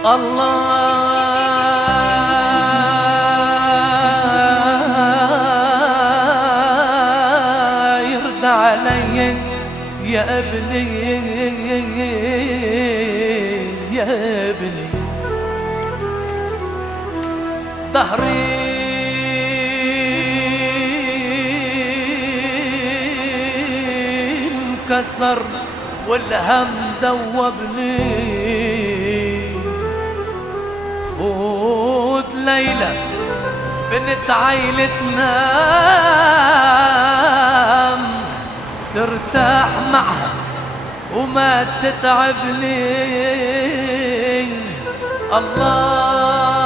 الله يرضى عليك يا ابني يا ابني ظهري انكسر والهم ذوبني خود ليلى بنت عيلتنا ترتاح معها وما تتعب لي الله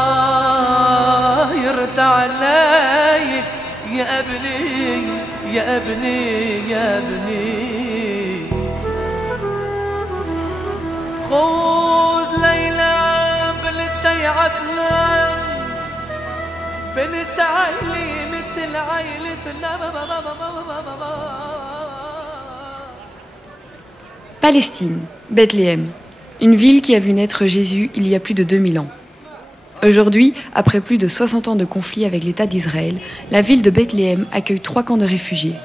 يرضى عليك يا ابني يا ابني يا ابني خود ليلى بنت عدنان بنت علي مثل عيلتنا. Palestine, Bethléem, une ville qui a vu naître Jésus il y a plus de 2000 ans. Aujourd'hui, après plus de 60 ans de conflit avec l'État d'Israël, la ville de Bethléem accueille 3 camps de réfugiés.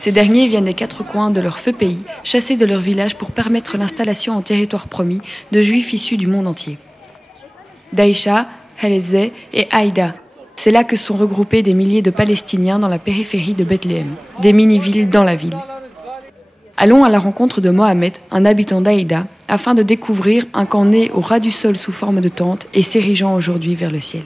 Ces derniers viennent des 4 coins de leur feu pays, chassés de leur village pour permettre l'installation en territoire promis de juifs issus du monde entier. Daïcha, Lajee et Aida, c'est là que sont regroupés des milliers de Palestiniens dans la périphérie de Bethléem, des mini-villes dans la ville. Allons à la rencontre de Mohamed, un habitant d'Aïda, afin de découvrir un camp né au ras du sol sous forme de tente et s'érigeant aujourd'hui vers le ciel.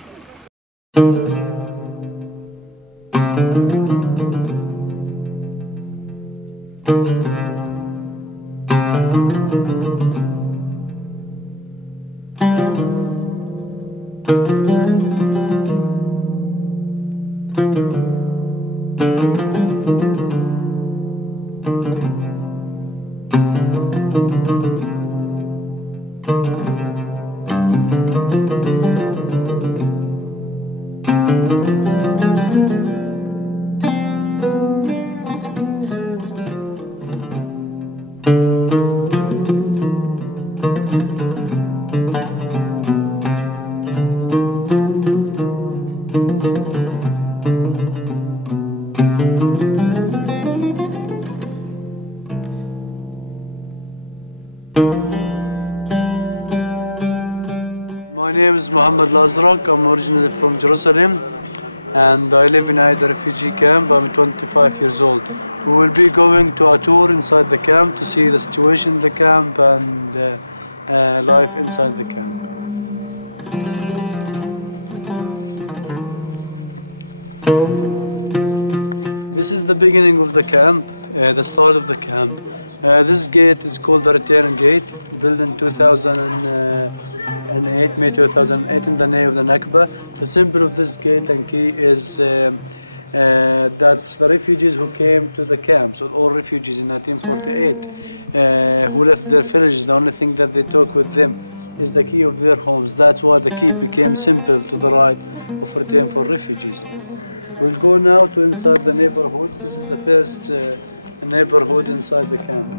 My name is Mohammed Lazrak. I'm originally from Jerusalem and I live in Aida refugee camp. I'm 25 years old. We will be going to a tour inside the camp to see the situation in the camp and life inside the camp. This is the beginning of the camp, the start of the camp. This gate is called the return gate, built in 2008, May 2008, in the name of the Nakba. The symbol of this gate and key is that's the refugees who came to the camps, all refugees in 1948 who left their villages. The only thing that they took with them is the key of their homes. That's why the key became symbol to the right of return for refugees. We'll go now to inside the neighborhood. This is the first neighborhood inside the camp.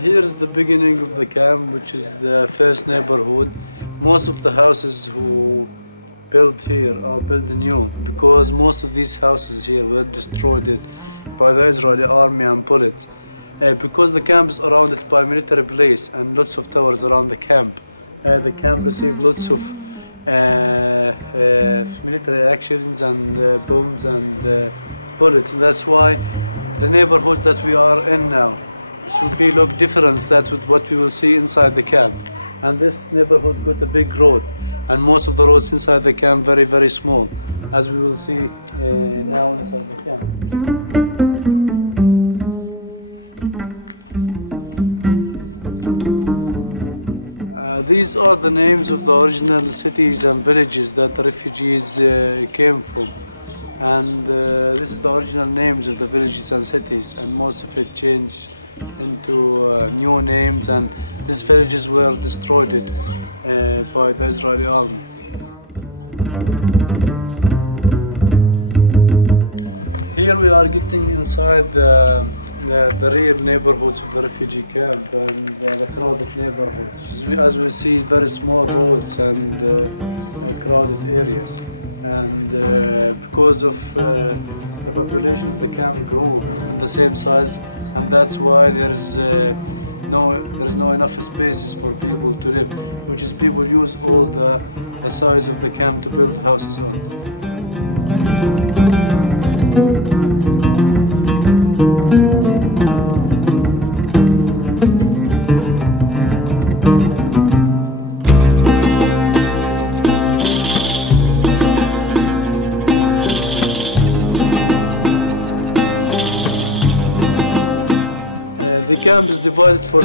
Here is the beginning of the camp, which is the first neighborhood. Most of the houses who built here are built new, because most of these houses here were destroyed by the Israeli army and bullets. Because the camp is surrounded by military place and lots of towers around the camp. The camp received lots of military actions and bombs and bullets. That's why the neighborhoods that we are in now should be look different than what we will see inside the camp. And this neighborhood got a big road, and most of the roads inside the camp very, very small, as we will see now inside the camp. These are the names of the original cities and villages that the refugees came from. and this is the original names of the villages and cities, and most of it changed into new names, and these villages were destroyed by the Israeli army. Here we are getting inside the real neighborhoods of the refugee camp and the crowded neighborhoods. As we see, very small roads and crowded areas. And because of the population of the camp grew in the same size, and that's why there is no enough spaces for people to live, which is people use all the size of the camp to build houses on. The camp is divided for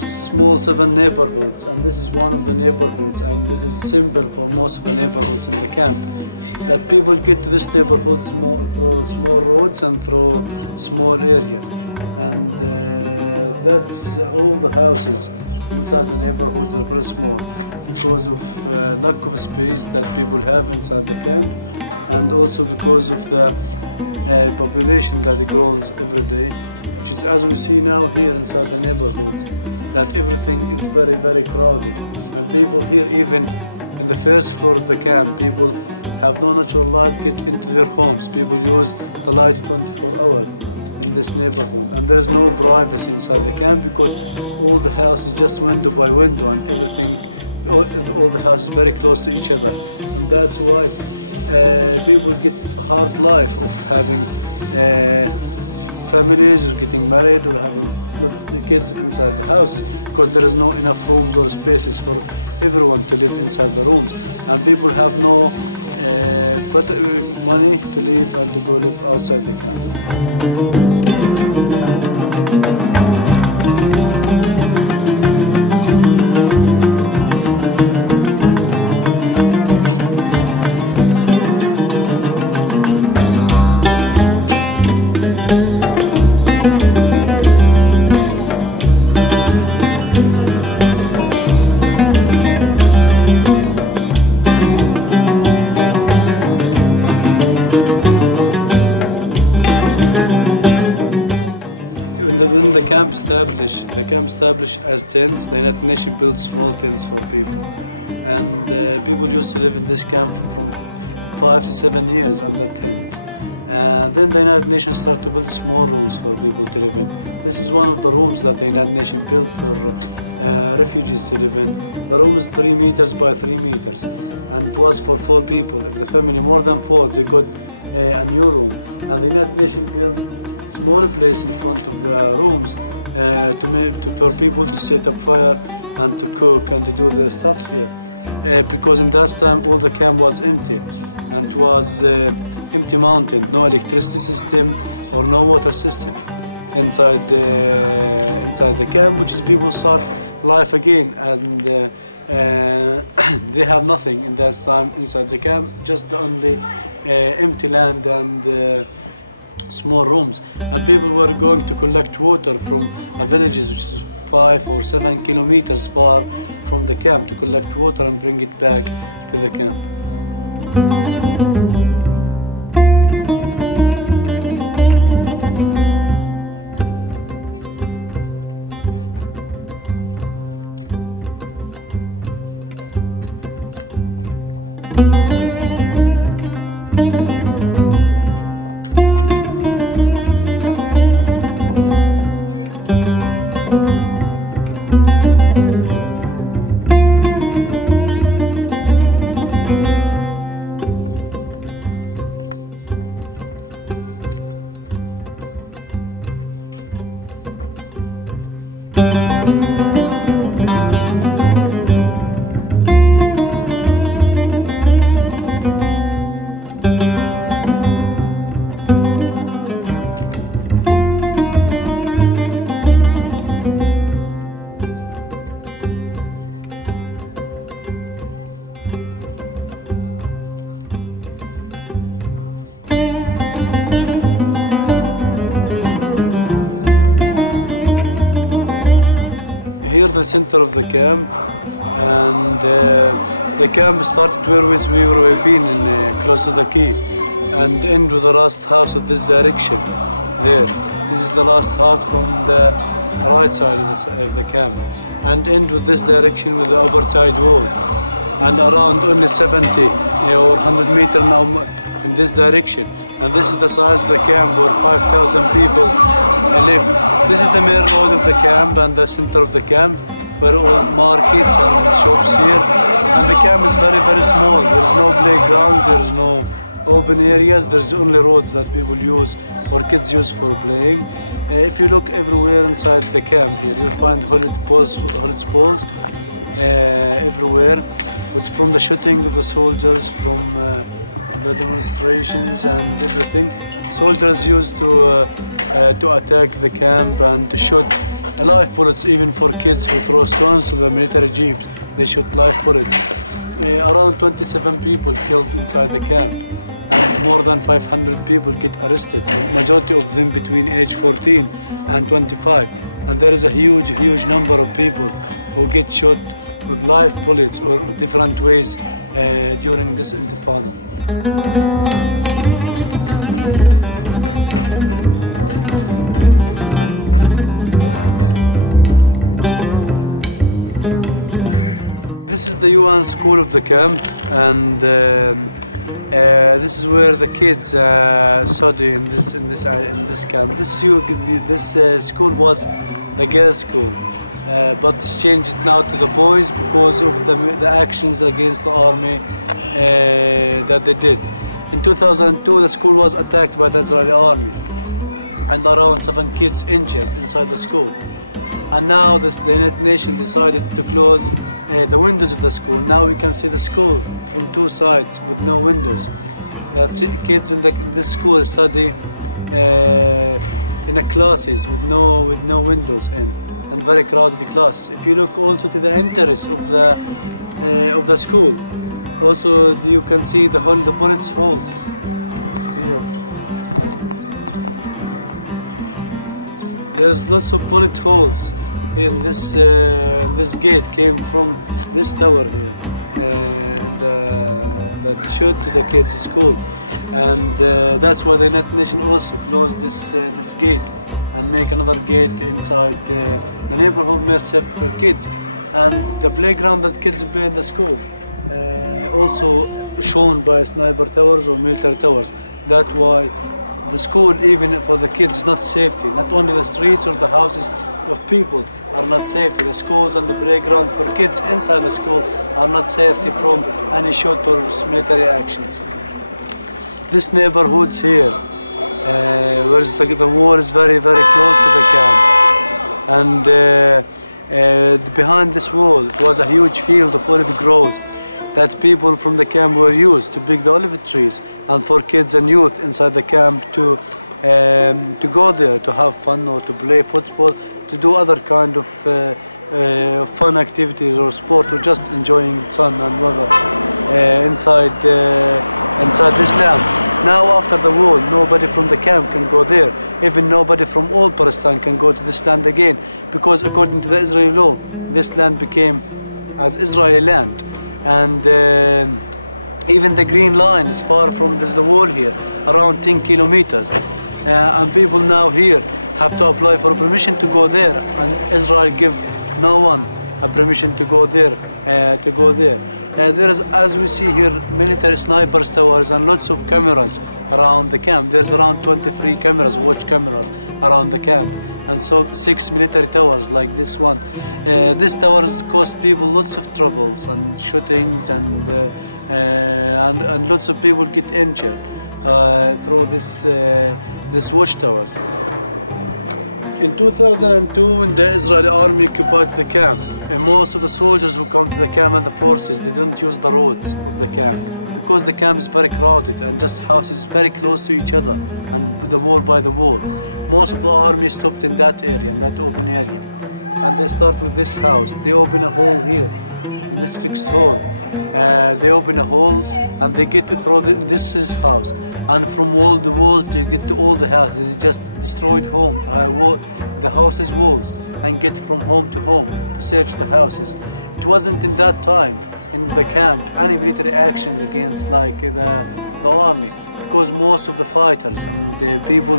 small 7 neighborhoods, and this is one of the neighborhoods, and this is symbol for most of the neighborhoods in the camp, that people get to this neighborhood through small roads and through small areas, and that's all the houses inside the neighborhoods are very small because of lack of space that people have inside the camp, and also because of the population that grows every day, which is, as we see now here inside the neighborhoods, that everything is very, very crowded. And people here, even in the first floor of the camp, people have no natural light get into their homes. People use the light 24 hours in this neighborhood. And there is no privacy inside the camp because all the houses just window by window, and everything, all the houses very close to each other. And that's why people get hard life of having families or getting married or having kids inside the houses, because there is no enough rooms or spaces for everyone to live inside the rooms, and people have no money to live and to go live outside the camp. When the camp established as tents, the United Nations built small tents for people, and people used to live in this camp from 5 to 7 years under tents. Then the United Nations started to build small rooms for people to live in. This is one of the rooms that the United Nations built for refugees to live in. The room is 3 meters by 3 meters, and it was for 4 people. If the family more than 4, they got a new room. And the United Nations built small place in front of the rooms for people to set up fire and to cook and to do their stuff here, because in that time all the camp was empty, and it was empty mountain, no electricity system or no water system inside the camp, which is people start life again, and they have nothing in that time inside the camp, just the only empty land and small rooms. And people were going to collect water from villages which is 5 or 7 kilometers far from the camp to collect water and bring it back to the camp. here the center of the camp, and the camp started where we've been in, close to the quay, and end with the last house of this direction. There, this is the last house from the right side of the camp, and end with this direction with the upper tide wall, and around only 70 or 100 meter now in this direction. And this is the size of the camp where 5,000 people live. This is the main road of the camp and the center of the camp, where all markets and shops here. And the camp is very, very small. There is no playgrounds, there is no open areas, there's only roads that people use or kids use for playing. If you look everywhere inside the camp here, you'll find hollowed poles everywhere, which from the shooting of the soldiers, from the demonstrations and everything. Soldiers used to attack the camp and to shoot live bullets, even for kids who throw stones to the military jeeps. They shoot live bullets. Around 27 people killed inside the camp. More than 500 people get arrested, majority of them between age 14 and 25. And there is a huge number of people who get shot with live bullets or different ways during this intifada. This is the UN school of the camp, and this is where the kids study in this camp. This school was the girls' school, but it's changed now to the boys because of the actions against the army that they did. In 2002, the school was attacked by the Israeli army, and around 7 kids injured inside the school. And now the United Nations decided to close the windows of the school. Now we can see the school from 2 sides with no windows. That's it. Kids in this school study in a classes with no windows in, and very crowded classes. If you look also to the entrance of the school, also you can see the bullets holes here. There's lots of bullet holes in this gate. Came from this tower here, that showed to the kids' school, and that's why the United Nations also closed this gate and make another gate inside the neighborhood, more safe for kids. And the playground that kids play in the school also shown by sniper towers or military towers. That's why the school, even for the kids, is not safety. Not only the streets or the houses of people are not safety. The schools and the playground for kids inside the school are not safety from any shot or military actions. This neighborhoods here, where the wall is very, very close to the camp, and behind this wall it was a huge field of olive groves that people from the camp were used to pick the olive trees, and for kids and youth inside the camp to go there to have fun or to play football, to do other kind of fun activities or sport, or just enjoying sun and weather inside this land. Now after the war, nobody from the camp can go there. Even nobody from all Palestine can go to this land again, because according to the Israeli law, this land became as Israeli land. And even the green line is far from the wall here, around 10 kilometers. And people now here have to apply for permission to go there, and Israel give no one a permission to go there. There is, as we see here, military snipers towers and lots of cameras around the camp. There's around 23 cameras, watch cameras around the camp, and so 6 military towers like this one. These towers cost people lots of troubles and shootings, and lots of people get injured through this watchtowers. In 2002, when the Israeli army occupied the camp, most of the soldiers who come to the camp and the forces, they didn't use the roads of the camp, because the camp is very crowded and just houses very close to each other and the wall by the wall. Most of the army stopped in that area, in that open area, and they start with this house. They open a hole here, in this fixed hole. They open a hole and they get to throw this is house, and from wall to wall to get to all the houses. They just destroyed the houses' walls, and get from home to home to search the houses. It wasn't in that time in the camp any military actions against like the army, because most of the fighters and the people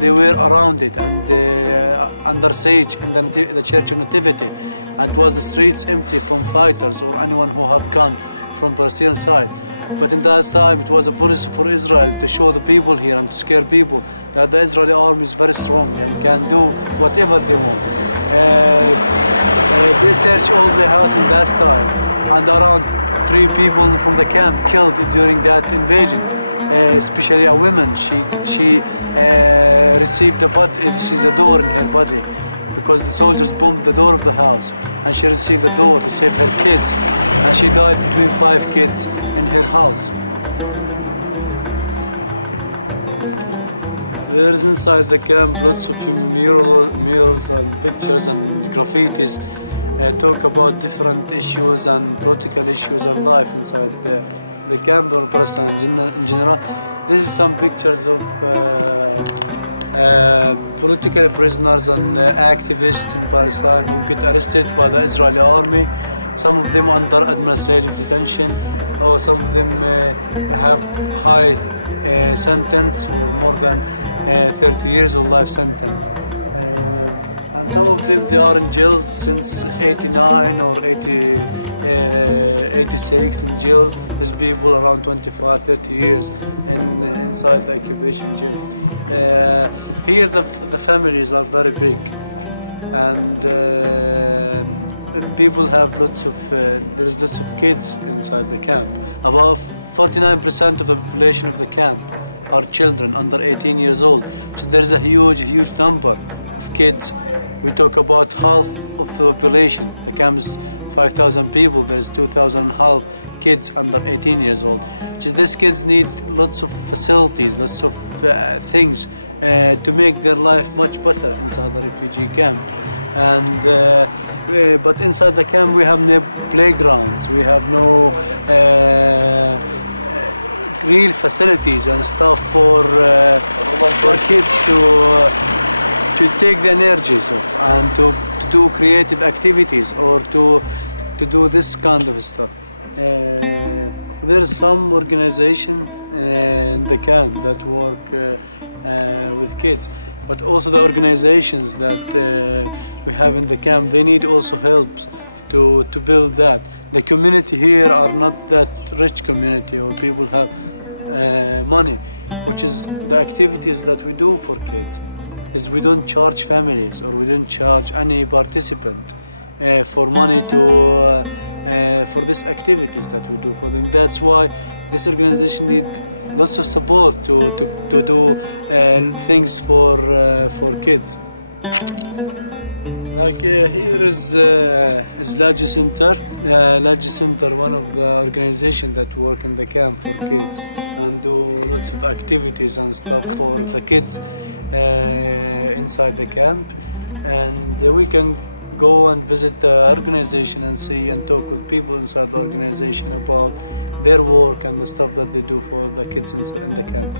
they were around it and under siege in the Church of Nativity, and it was the streets empty from fighters or anyone who have gone from Palestinian side. But in that time it was a policy for Israel to show the people here and to scare people that the Israeli army is very strong and can do whatever they want. They searched all the house in that time, and around 3 people from the camp killed during that invasion, especially a woman. She received the door in her body because the soldiers bombed the door of the house, and she received the door to save her kids, and she died between 5 kids in her house. There is inside the camp lots of murals and pictures and graffitis talk about different issues and political issues and life inside the camp or Palestine in general. This is some pictures of political prisoners and activists in Palestine who get arrested by the Israeli army. Some of them under administrative detention, or some of them have high sentence for more than 30 years or life sentence. And some of them, they are in jail since 89 or 86 in jails. There's people around 25, 30 years inside the occupation jail. Here the families are very big, and people have there's lots of kids inside the camp. About 49% of the population of the camp are children under 18 years old. So there's a huge number of kids. We talk about half of the population. The camp is 5,000 people. There's 2,500 kids under 18 years old. So these kids need lots of facilities, lots of things to make their life much better inside the refugee camp. And but inside the camp we have no playgrounds. We have no real facilities and stuff for kids to take the energies of and to do creative activities or to do this kind of stuff. There is some organization in the camp that work with kids, but also the organizations that we have in the camp, they need also help to build that. The community here are not that rich community, or people have money, which is the activities that we do for kids is we don't charge families or we don't charge any participant for money for these activities that we do for them. That's why this organization need lots of support to do things for kids. Like here is Lajee Center. Lajee Center, one of the organizations that work in the camp for kids and do lots of activities and stuff for the kids inside the camp. And we can go and visit the organization and see and talk with people inside the organization about their work and the stuff that they do for the kids in the camp.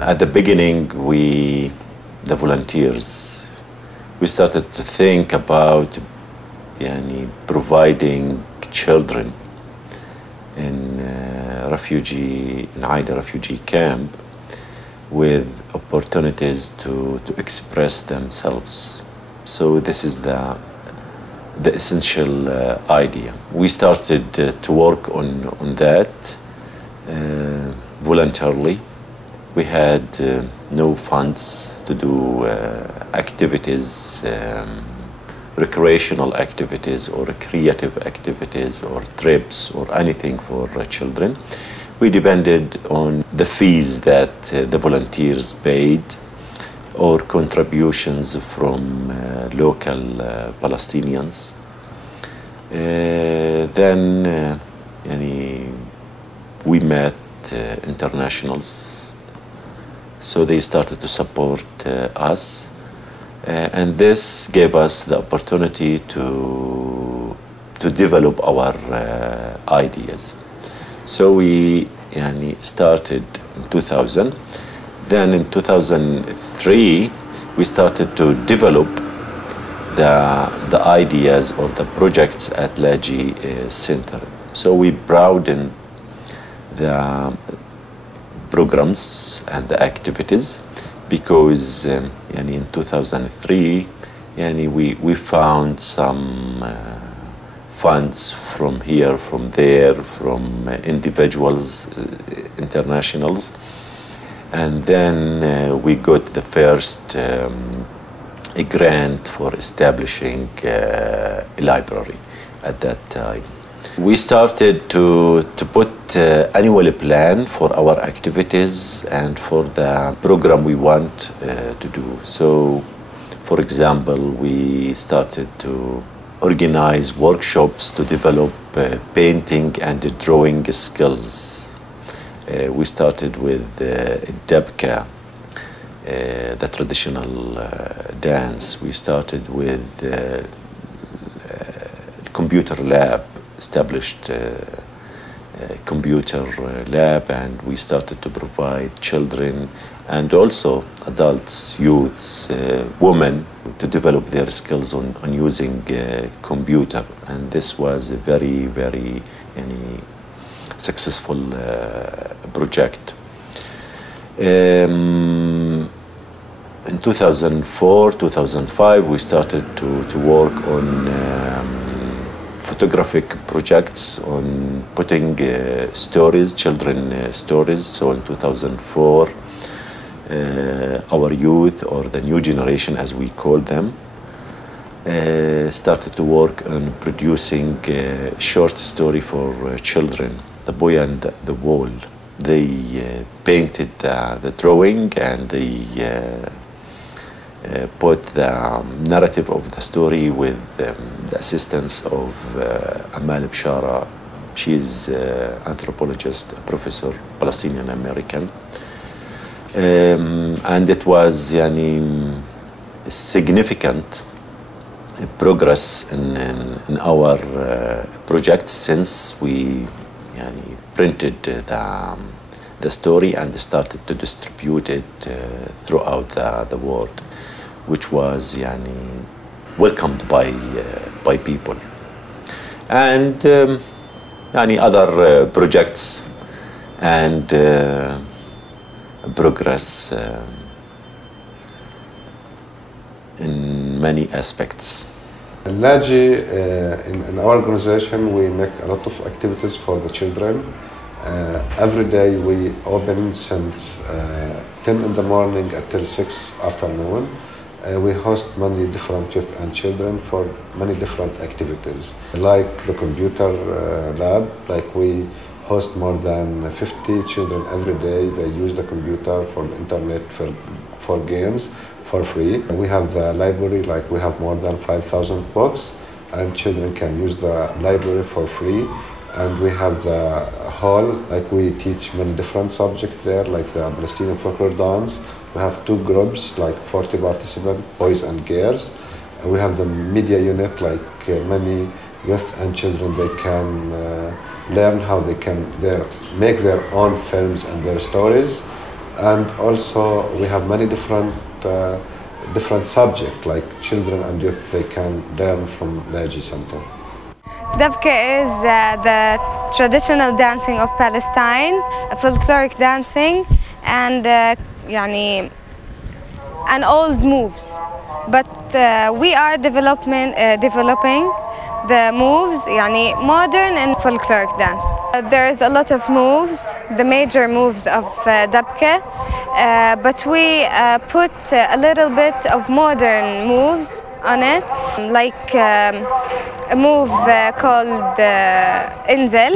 At the beginning, the volunteers, we started to think about providing children in Aida refugee camp with opportunities to express themselves. So this is the essential idea. We started to work on that voluntarily. We had no funds to do activities, recreational activities or creative activities or trips or anything for children. We depended on the fees that the volunteers paid or contributions from local Palestinians. Then we met internationals, so they started to support us. And this gave us the opportunity to to develop our ideas. So we started in 2000. Then in 2003, we started to develop the ideas or the projects at Lajee Center. So we broadened the programs and the activities because in 2003 we found some funds from here, from there, from individuals, internationals, and then we got the first a grant for establishing a library at that time. We started to put annual plan for our activities and for the program we want to do. So, for example, we started to organize workshops to develop painting and drawing skills. We started with Dabka, the traditional dance. We started with computer lab, established computer lab, and we started to provide children and also adults, youths, women to develop their skills on using computer. And this was a very, very successful project. In 2004, 2005, we started to work on photographic projects, on putting stories, children stories. So in 2004, our youth, or the new generation as we call them, started to work on producing a short story for children, The Boy and the Wall. They painted the drawing, and they put the narrative of the story with the assistance of Amal Bshara. She's anthropologist, professor, Palestinian American. And it was significant progress in our project since we printed the story and started to distribute it throughout the world, which was welcomed by people. And other projects and progress in many aspects. In Lajee, in our organization, we make a lot of activities for the children. Every day we open since 10 in the morning until 6 afternoon. We host many different youth and children for many different activities, like the computer lab. Like we host more than 50 children every day. They use the computer for the internet for games for free. We have the library, like we have more than 5,000 books, and children can use the library for free. And we have the hall, like we teach many different subjects there, like the Palestinian folklore dance. We have 2 groups, like 40 participants, boys and girls. And we have the media unit, like many youth and children, they can learn how they can make their own films and their stories. And also we have many different subjects, like children and youth, they can learn from Lajee Center. Dabka is the traditional dancing of Palestine, a folkloric dancing, and an old moves. But we are developing the moves, modern and folkloric dance. There's a lot of moves, the major moves of Dabka, but we put a little bit of modern moves on it, like a move called Inzel.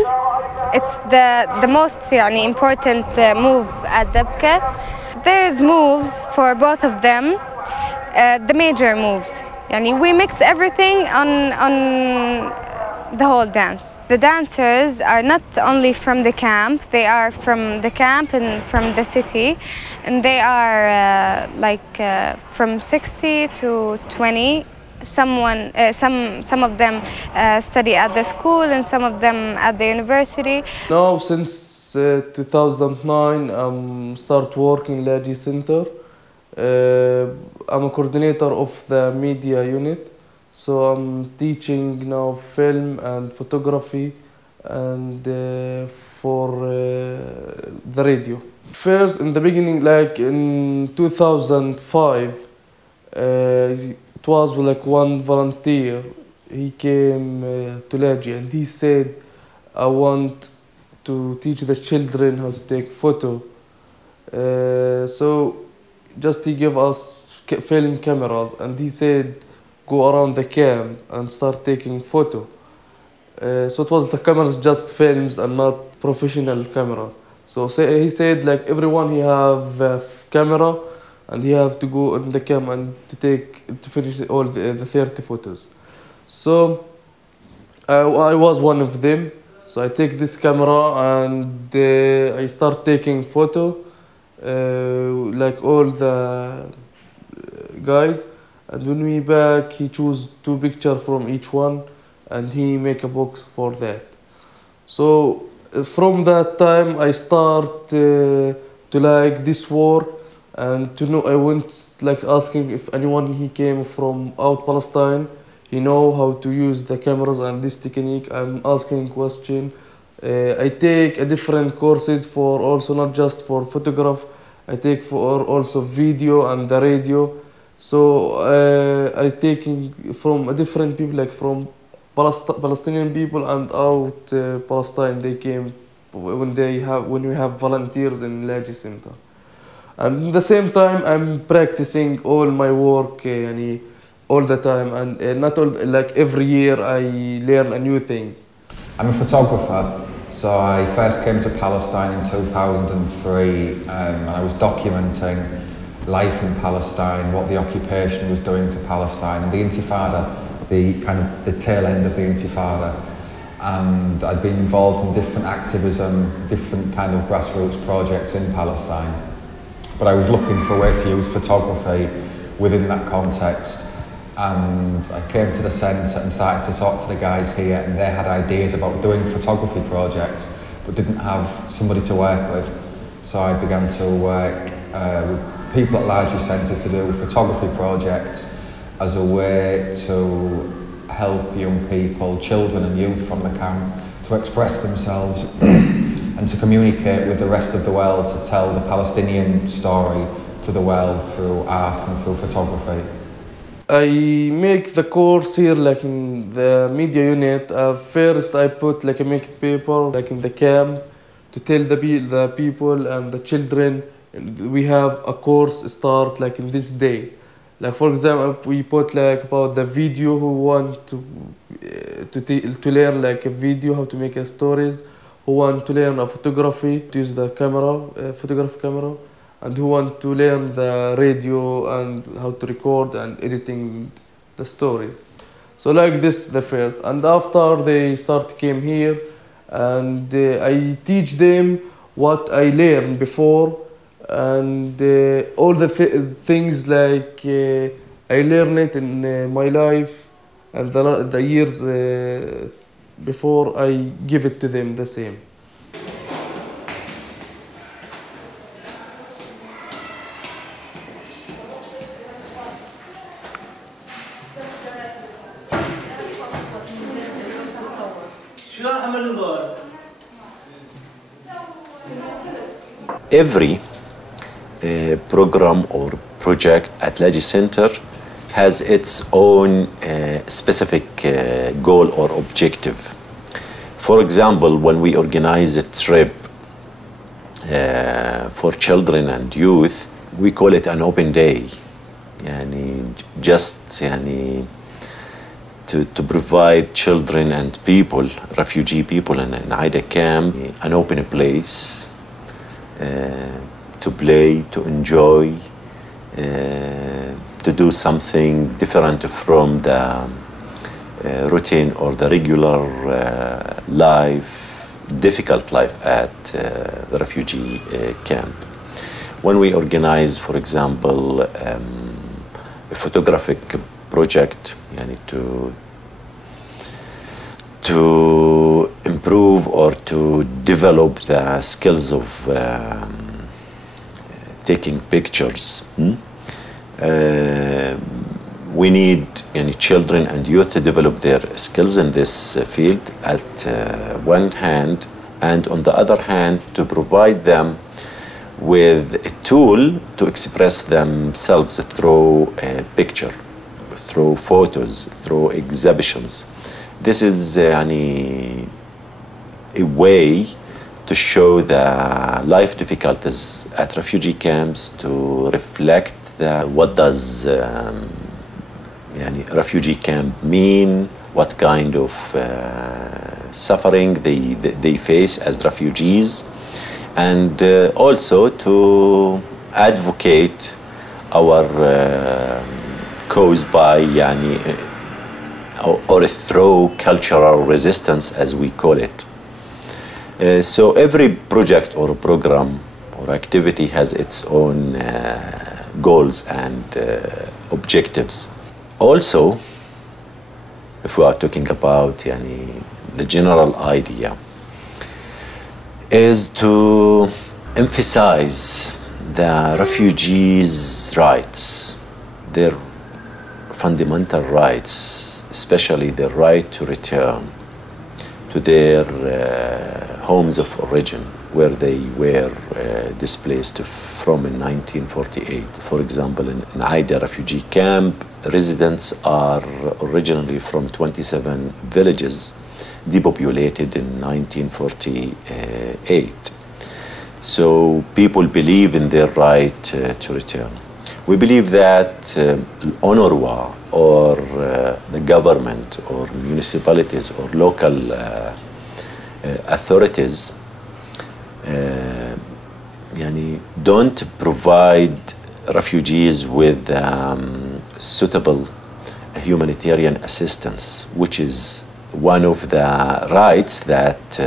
It's the most important move at Dabka. There's moves for both of them, the major moves. We mix everything on the whole dance. The dancers are not only from the camp, they are from the camp and from the city, and they are from 60 to 20 some of them study at the school and some of them at the university. Now, since 2009, start working Lajee Center. I'm a coordinator of the media unit, so I'm teaching now film and photography and for the radio. First, in the beginning, like in 2005, it was like one volunteer. He came to Lajee and he said, I want to teach the children how to take photo. So just he gave us film cameras and he said, go around the camp and start taking photo. So it was the cameras just films and not professional cameras. So he said like everyone he have a camera and he have to go in the camp and to finish all the 30 photos. So I was one of them. So I take this camera and I start taking photo like all the guys. And when we back, he choose 2 pictures from each one and he make a box for that. So from that time, I start to like this work and to know. I went like asking if anyone he came from out Palestine, he know how to use the cameras and this technique. I'm asking question. I take a different courses for also not just for photograph. I take for also video and the radio. So I taking from a different people like from Palestinian people and out Palestine. They came when we have volunteers in Lajee Center, and at the same time I'm practicing all my work all the time, and not all, like every year I learn a new things. I'm a photographer, so I first came to Palestine in 2003 and I was documenting life in Palestine, what the occupation was doing to Palestine and the Intifada, the tail end of the Intifada. And I'd been involved in different activism, different kind of grassroots projects in Palestine. But I was looking for a way to use photography within that context. And I came to the centre and started to talk to the guys here, and they had ideas about doing photography projects, but didn't have somebody to work with. So I began to work with people at Lajee Centre to do photography projects as a way to help young people, children and youth from the camp, to express themselves and to communicate with the rest of the world, to tell the Palestinian story to the world through art and through photography. I make the course here like in the media unit. First I put like a make paper like in the camp to tell the people and the children we have a course start like in this day. Like for example, we put like about the video who want to learn like a video, how to make a stories, who want to learn a photography, to use the camera, photograph camera, and who want to learn the radio and how to record and editing the stories. So like this the first, and after they came here, and I teach them what I learned before. And all the things like I learned it in my life and the years before, I give it to them the same. Every program or project at Lajee Center has its own specific goal or objective. For example, when we organize a trip for children and youth, we call it an open day. To provide children and people, refugee people in an Aida camp, an open place to play, to enjoy, to do something different from the routine or the regular life, difficult life at the refugee camp. When we organize, for example, a photographic project يعني to improve or to develop the skills of taking pictures. We need children and youth to develop their skills in this field at one hand, and on the other hand to provide them with a tool to express themselves through a picture, through photos, through exhibitions. This is a way to show the life difficulties at refugee camps, to reflect what does refugee camp mean, what kind of suffering they face as refugees, and also to advocate our cause by or through cultural resistance, as we call it. So every project or program or activity has its own goals and objectives. Also, if we are talking about the general idea, is to emphasize the refugees' rights, their fundamental rights, especially the right to return to their homes of origin, where they were displaced from in 1948. For example, in Aida refugee camp, residents are originally from 27 villages depopulated in 1948. So people believe in their right to return. We believe that UNRWA or the government or municipalities or local authorities don't provide refugees with suitable humanitarian assistance, which is one of the rights that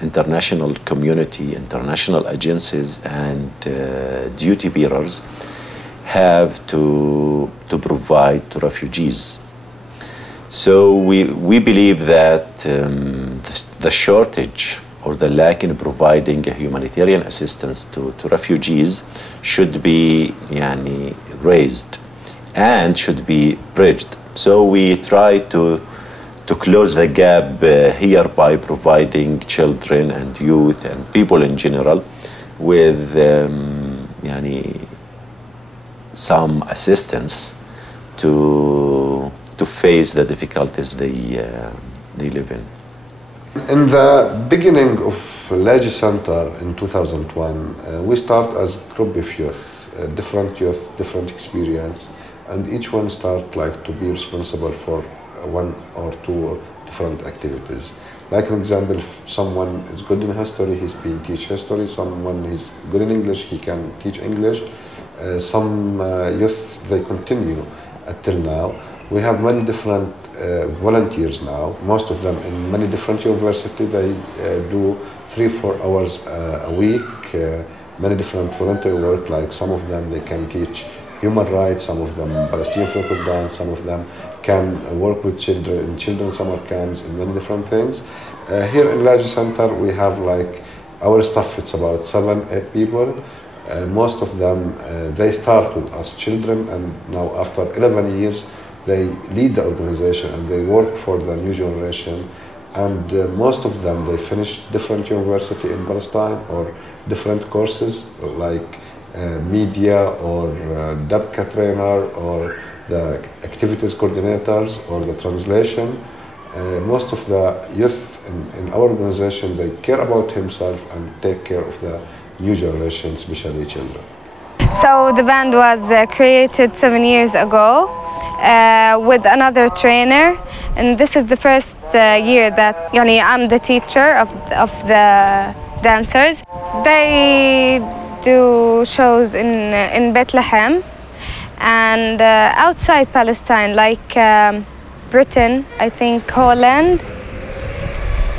international community, international agencies, and duty bearers have to provide to refugees. So we believe that the shortage or the lack in providing a humanitarian assistance to refugees should be raised and should be bridged. So we try to close the gap here by providing children and youth and people in general with some assistance to face the difficulties they live in. In the beginning of Lajee Center in 2001, we start as a group of youth, different experience, and each one start to be responsible for one or two different activities. Like an example, if someone is good in history, he's been teach history. Someone is good in English, he can teach English. Some youth, they continue until now. We have many different volunteers now, most of them in many different universities. They do 3-4 hours a week, many different volunteer work, like some of them they can teach human rights, some of them Palestinian folk dance, some of them can work with children in children's summer camps and many different things. Here in Lajee Center we have our staff, it's about 7-8 people. Most of them, they start with us children, and now after 11 years they lead the organization and they work for the new generation. And most of them, they finish different university in Palestine or different courses like media or DABCA trainer or the activities coordinators or the translation. Most of the youth in our organization, they care about himself and take care of the new generation, especially children. So the band was created 7 years ago with another trainer, and this is the first year that I'm the teacher of the dancers. They do shows in Bethlehem and outside Palestine, like Britain, I think Holland,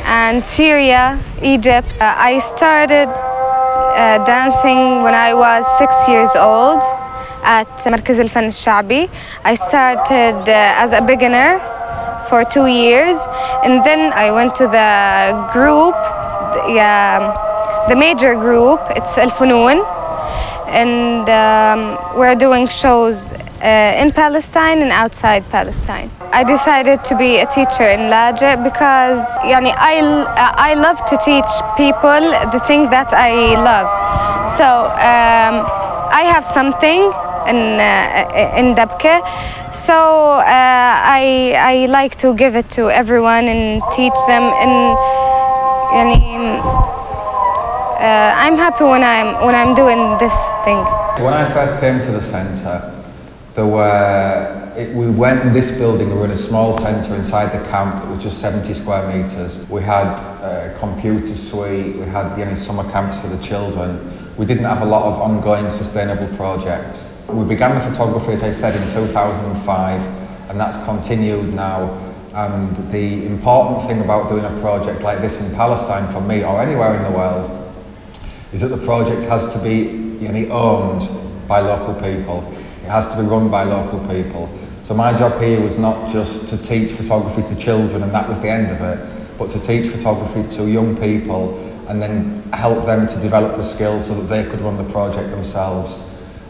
and Syria, Egypt. I started dancing when I was 6 years old, at مركز الفن الشعبي. I started as a beginner for 2 years, and then I went to the group, the major group. It's الفنون, and we're doing shows in Palestine and outside Palestine. I decided to be a teacher in Lajee because I love to teach people the thing that I love. So I have something in Dabke, so I like to give it to everyone and teach them. And I'm happy when I'm doing this thing. When I first came to the centre, we went in this building. We were in a small centre inside the camp. It was just 70 square metres. We had a computer suite. We had summer camps for the children. We didn't have a lot of ongoing sustainable projects. We began the photography, as I said, in 2005, and that's continued now. And the important thing about doing a project like this in Palestine for me, or anywhere in the world, is that the project has to be owned by local people. It has to be run by local people. So my job here was not just to teach photography to children and that was the end of it, but to teach photography to young people and then help them to develop the skills so that they could run the project themselves.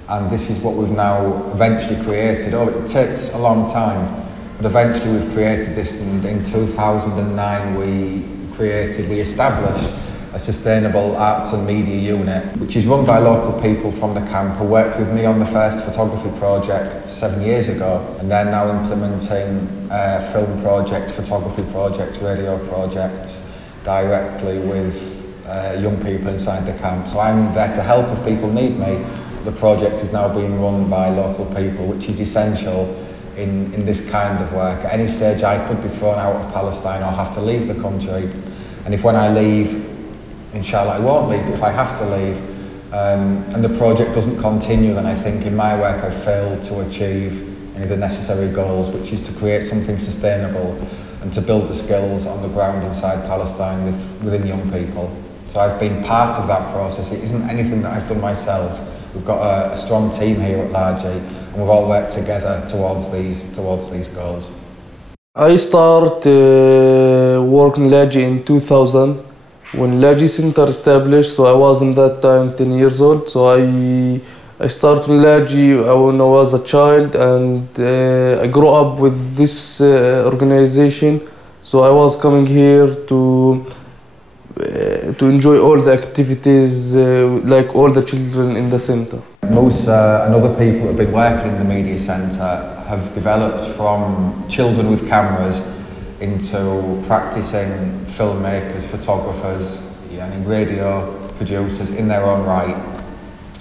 And this is what we've now eventually created. Oh, it takes a long time, but eventually we've created this, and in 2009 we established a sustainable arts and media unit, which is run by local people from the camp who worked with me on the first photography project 7 years ago, and they're now implementing film projects, photography projects, radio projects directly with young people inside the camp. So I'm there to help if people need me. The project is now being run by local people, which is essential in this kind of work. At any stage I could be thrown out of Palestine or have to leave the country, and if when I leave, inshallah I won't leave, but if I have to leave and the project doesn't continue, then I think in my work I've failed to achieve any of the necessary goals, which is to create something sustainable and to build the skills on the ground inside Palestine within young people. So I've been part of that process. It isn't anything that I've done myself. We've got a strong team here at Lajee, and we've all worked together towards these goals. I started working Lajee in 2000 when Lajee Center established. So I was in that time 10 years old. So I started Lajee when I was a child, and I grew up with this organization. So I was coming here to enjoy all the activities like all the children in the center. Musa and other people who have been working in the media centre have developed from children with cameras into practicing filmmakers, photographers, radio producers in their own right.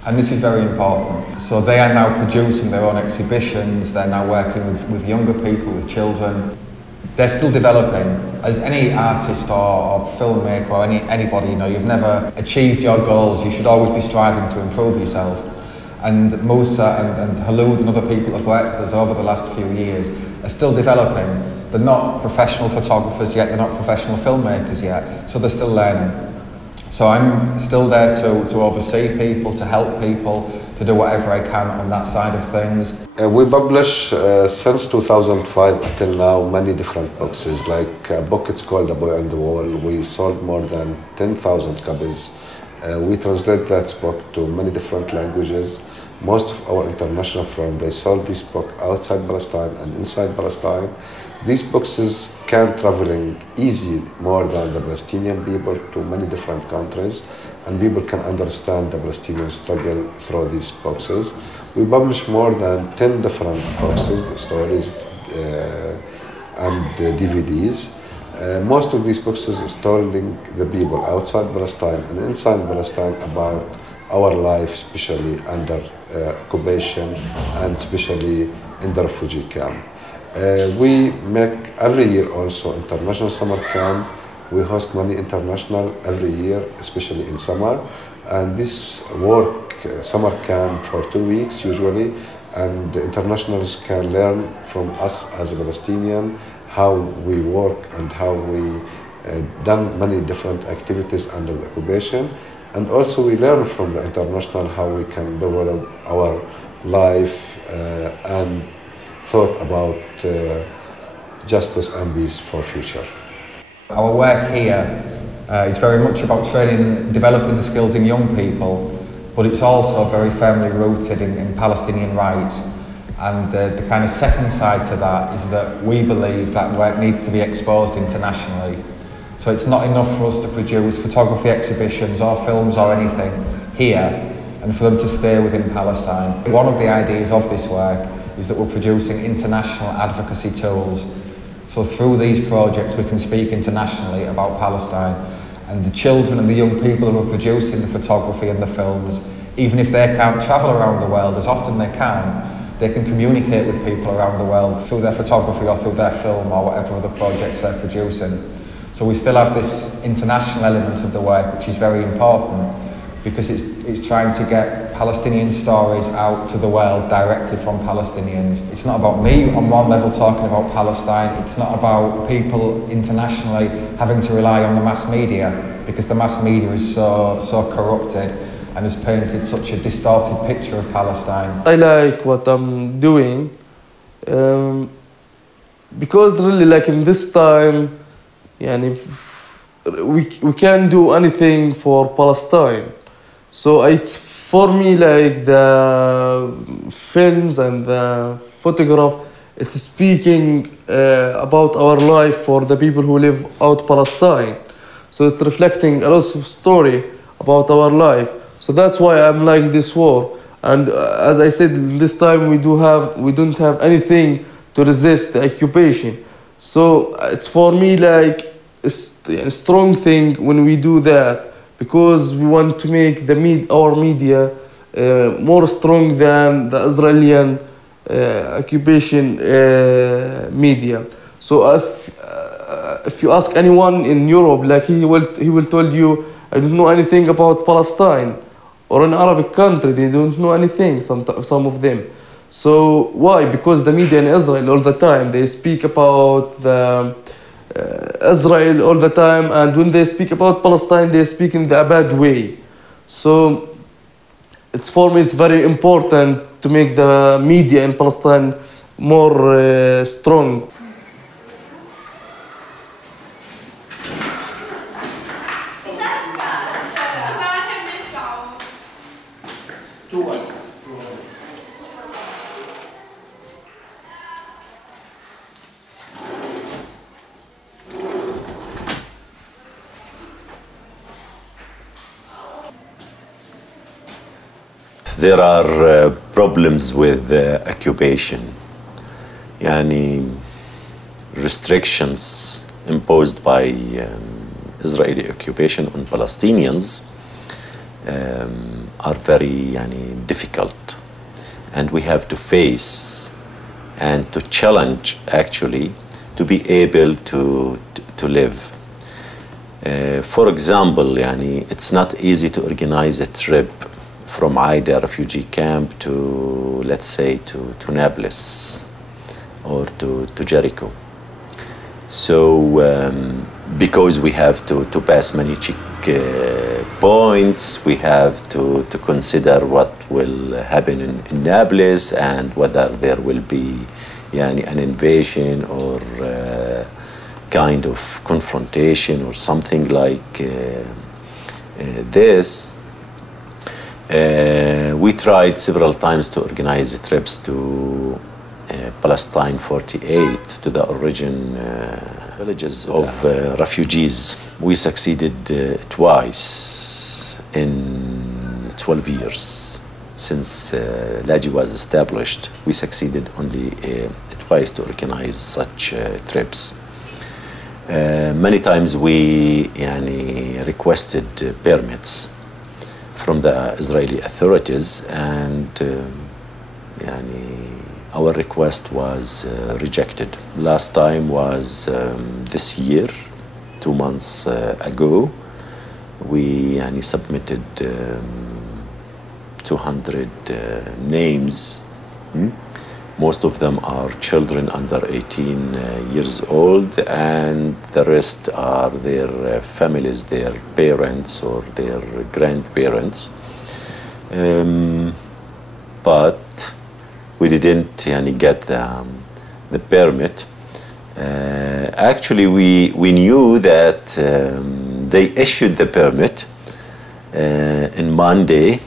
And this is very important. So they are now producing their own exhibitions, they're now working with younger people, with children. They're still developing. As any artist or filmmaker or anybody, you've never achieved your goals. You should always be striving to improve yourself. And Musa and Halud and other people have worked with us over the last few years are still developing. They're not professional photographers yet, they're not professional filmmakers yet, so they're still learning. So I'm still there to oversee people, to help people, to do whatever I can on that side of things. We publish since 2005 until now many different books. Like a book, it's called A Boy on the Wall. We sold more than 10,000 copies. We translate that book to many different languages. Most of our international friends, they sold this book outside Palestine and inside Palestine. These boxes can traveling easy more than the Palestinian people to many different countries, and people can understand the Palestinian struggle through these boxes. We publish more than 10 different boxes, the stories and DVDs. Most of these boxes are telling the people outside Palestine and inside Palestine about our life, especially under occupation and especially in the refugee camp. We make every year also international summer camp. We host many international every year, especially in summer. And this summer camp for 2 weeks usually, and the internationals can learn from us as a Palestinian how we work and how we done many different activities under the occupation. And also we learn from the international how we can develop our life and thought about justice and peace for future. Our work here is very much about training, developing the skills in young people, but it's also very firmly rooted in Palestinian rights. And the kind of second side to that is that we believe that work needs to be exposed internationally. So it's not enough for us to produce photography exhibitions or films or anything here and for them to stay within Palestine. One of the ideas of this work is that we're producing international advocacy tools. So through these projects we can speak internationally about Palestine, and the children and the young people who are producing the photography and the films, even if they can't travel around the world as often they can communicate with people around the world through their photography or through their film or whatever other projects they're producing. So we still have this international element of the work, which is very important because it's trying to get Palestinian stories out to the world directly from Palestinians. It's not about me on one level talking about Palestine, it's not about people internationally having to rely on the mass media because the mass media is so corrupted and has painted such a distorted picture of Palestine. I like what I'm doing because really like in this time we can't do anything for Palestine. So it's for me like the films and the photograph, it's speaking about our life for the people who live out Palestine. So it's reflecting a lot of story about our life. So that's why I'm like this war. And as I said, this time we don't have anything to resist the occupation. So it's for me like a strong thing when we do that, because we want to make our media more strong than the Israeli occupation media. So if you ask anyone in Europe, like he will tell you, I don't know anything about Palestine, or an Arabic country, they don't know anything. Some of them. So why? Because the media in Israel all the time they speak about Israel all the time, and when they speak about Palestine, they speak in a bad way. So for me, it's very important to make the media in Palestine more strong. There are problems with occupation, restrictions imposed by Israeli occupation on Palestinians are very difficult, and we have to face and to challenge actually to be able to live. For example, it's not easy to organize a trip from Aida refugee camp to, let's say, to Nablus or to Jericho. So because we have to pass many checkpoints, we have to consider what will happen in Nablus and whether there will be an invasion or kind of confrontation or something like this. We tried several times to organize trips to Palestine 48, to the origin villages of refugees. We succeeded twice in 12 years. Since Lajee was established, we succeeded only twice to organize such trips. Many times we requested permits from the Israeli authorities, and our request was rejected. Last time was this year, 2 months ago. We submitted 200 names, Most of them are children under 18 years old, and the rest are their families, their parents or their grandparents. But we didn't get the permit. Actually, we knew that they issued the permit in Monday.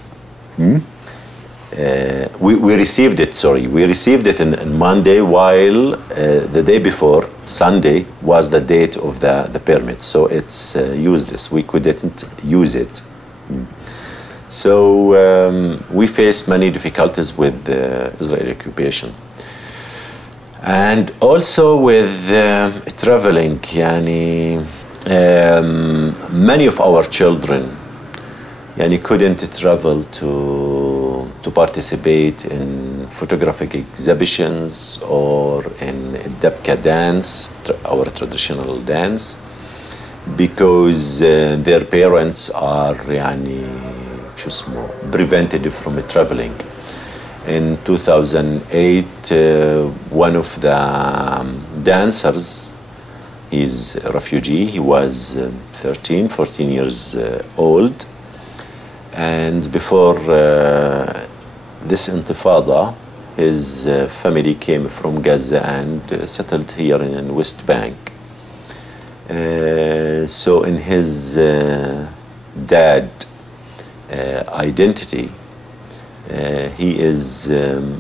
We received it, sorry. We received it in Monday, while the day before, Sunday, was the date of the permit. So it's useless. We couldn't use it. So we faced many difficulties with the Israeli occupation. And also with traveling, many of our children couldn't travel to participate in photographic exhibitions or in Dabka dance, our traditional dance, because their parents are prevented from traveling. In 2008, one of the dancers, he's a refugee, he was 13, 14 years old, and before this intifada, his family came from Gaza and settled here in West Bank. So in his dad identity, he is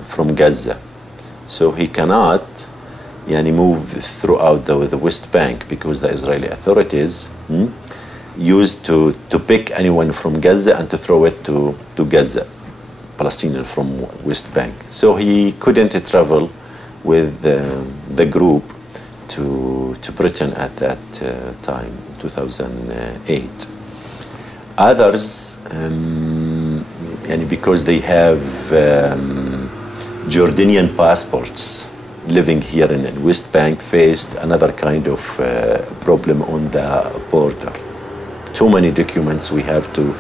from Gaza, so he cannot move throughout the West Bank, because the Israeli authorities used to pick anyone from Gaza and to throw it to Gaza, Palestinian from West Bank. So he couldn't travel with the group to Britain at that time, 2008. Others, because they have Jordanian passports, living here in West Bank, faced another kind of problem on the border. Too many documents we have to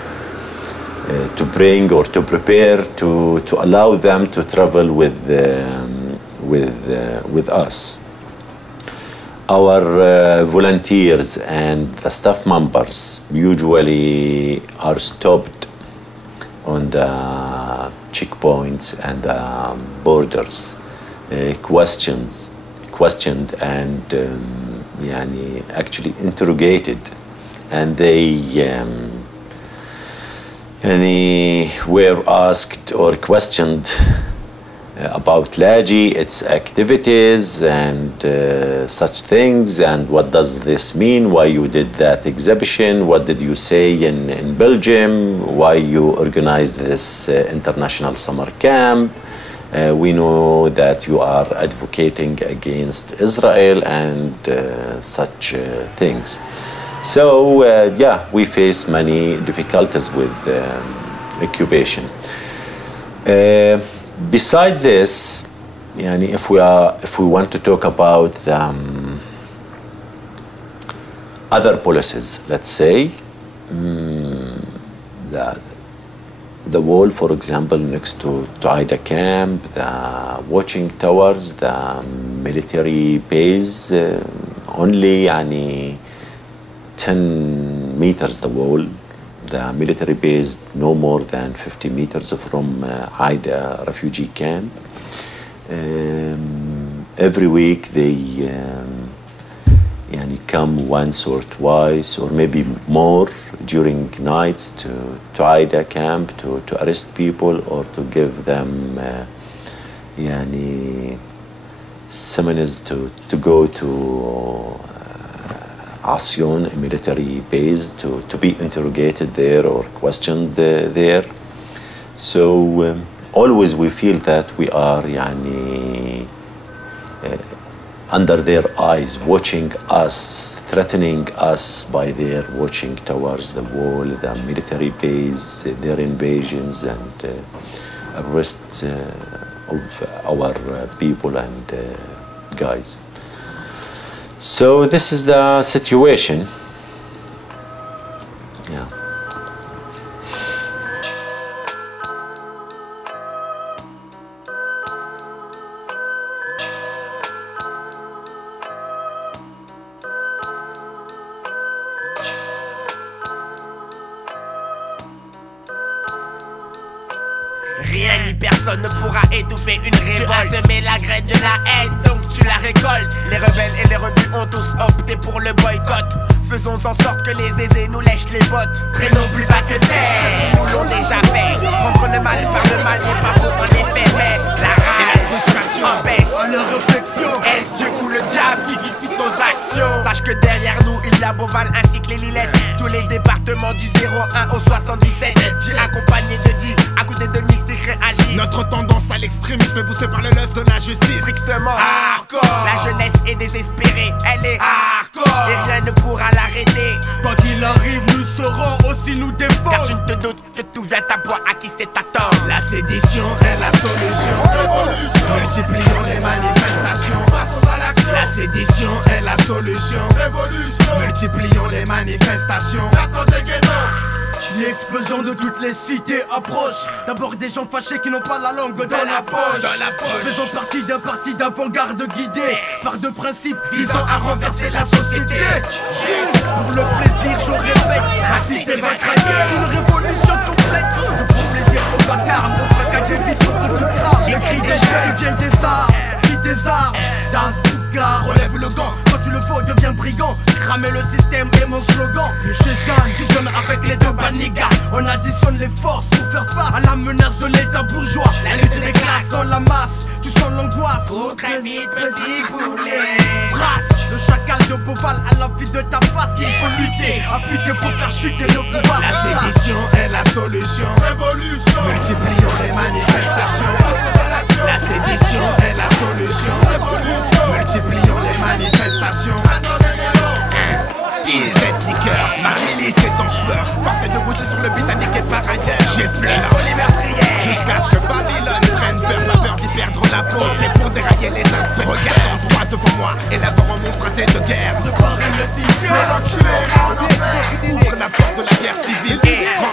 bring or to prepare to allow them to travel with us. Our volunteers and the staff members usually are stopped on the checkpoints and the borders, questioned and actually interrogated, and they were asked or questioned about Lajee, its activities and such things, and what does this mean, why you did that exhibition, what did you say in Belgium, why you organized this international summer camp. We know that you are advocating against Israel and such things. So we face many difficulties with occupation. Beside this, if we want to talk about other policies, let's say, the wall, for example, next to Aida camp, the watching towers, the military base, only 10 meters the wall. The military base no more than 50 meters from Aida refugee camp. Every week they come once or twice or maybe more during nights to Aida camp to arrest people or to give them summons to go to Asyon, a military base, to be interrogated there or questioned there. So always we feel that we are under their eyes, watching us, threatening us by their watching towards the wall, the military base, their invasions and arrests of our people and guys. So this is the situation. Yeah. personne ne pourra étouffer une révolte. Tu as semé la graine de la haine, donc tu la récoltes. Les rebelles et les rebus ont tous opté pour le boycott. Faisons en sorte que les aisés nous lèchent les bottes. Traînons plus bas que terre, ceux qui nous l'ont déjà fait. Prendre le mal par le mal n'est pas bon en effet, mais la rage et la frustration empêchent leur réflexion. Est-ce Dieu ou le diable qui guide toutes nos actions? Sache que derrière nous il y a Beauval ainsi que les Lilettes. Tous les départements du 01 au 77. J'ai accompagné de 10 à côté de mystiques réagissent. Notre tendance à l'extrémisme est poussée par le lust de la justice. Strictement hardcore. La jeunesse est désespérée, elle est hardcore. Et rien ne pourra l'arrêter. Quoi qu'il arrive, nous saurons aussi nous défendre. Car tu ne te doutes que tout vient à bois à qui c'est attendre. La sédition est la solution. Révolution. Multiplions les manifestations. Passons à l'action. La sédition est la solution. Révolution. Multiplions les manifestations. L'explosion de toutes les cités approche. D'abord des gens fâchés qui n'ont pas la langue dans la poche. Faisons partie d'un parti d'avant-garde guidé par deux principes visant à renverser la société. Juste pour le plaisir, je répète, ma cité va craquer. Une révolution complète. Je prends plaisir au vacarme, au fracas des vitres pour tout crame. Les cris des jeunes viennent des arts, qui des armes. Das Bouga, relève le gant. Quand tu le faut, deviens brigand. Cramer le système est mon slogan. Les chétans fusionnent avec les deux banigas. On additionne les forces pour faire face à la menace de l'état bourgeois. La lutte des classes dans la masse, tu sens l'angoisse. Trop très vite, petit poulet. Trace le chacal de Beauval à la vie de ta face. Il faut lutter, affûter pour faire chuter le pouvoir. La sédition est la solution. Révolution. Multiplions les manifestations. La sédition est la solution. Révolution. Multiplions les manifestations. 17 liqueurs, ma milice est en sueur. Force de bouger sur le Britannique et par ailleurs j'effleure jusqu'à ce que Babylone prenne peur. Pas peur d'y perdre la peau. Et pour dérailler les instants, regarde en droit devant moi, élaborant mon phrasé de guerre. Préparez le cimetière, ouvre la porte de la guerre civile.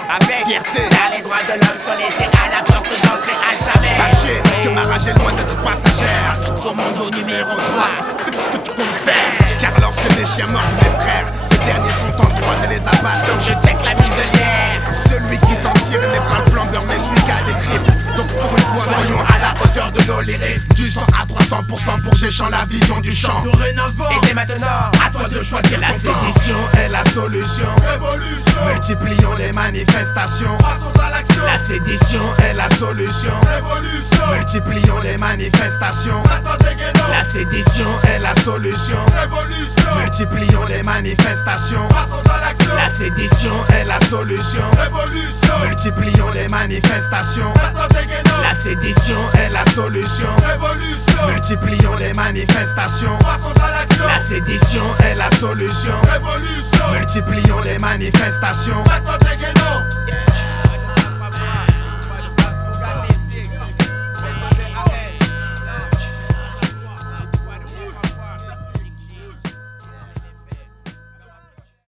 Avec fierté, car les droits de l'homme sont laissés à la porte d'entrée à jamais. Sachez que ma rage est loin d'être passagère. Sous commando numéro 3, qu'est-ce que tu comptes faire? Car lorsque les chiens mordent mes frères, ces derniers sont en droit de les abattre. Donc je check la muselière. Celui qui s'en tire n'est pas le flambeur mais celui qui a des tripes. Donc pour une fois soyons à la hauteur de nos lyrics. Du 100 à 300% pour Géchant la vision du champ. Dorénavant, et dès maintenant, à toi de choisir ton camp. La sédition est la solution. Révolution. Multiplions les manifestations. Passons à l'action. La sédition est la solution. Révolution. Multiplions les manifestations. La sédition est la solution. Révolution. Multiplions les manifestations. Passons à l'action. La sédition est la solution. Révolution. Multiplions les manifestations. La sédition est la solution. Révolution. Multiplions les manifestations. Passons à l'action. La sédition est la solution. Révolution. Multiplions les manifestations.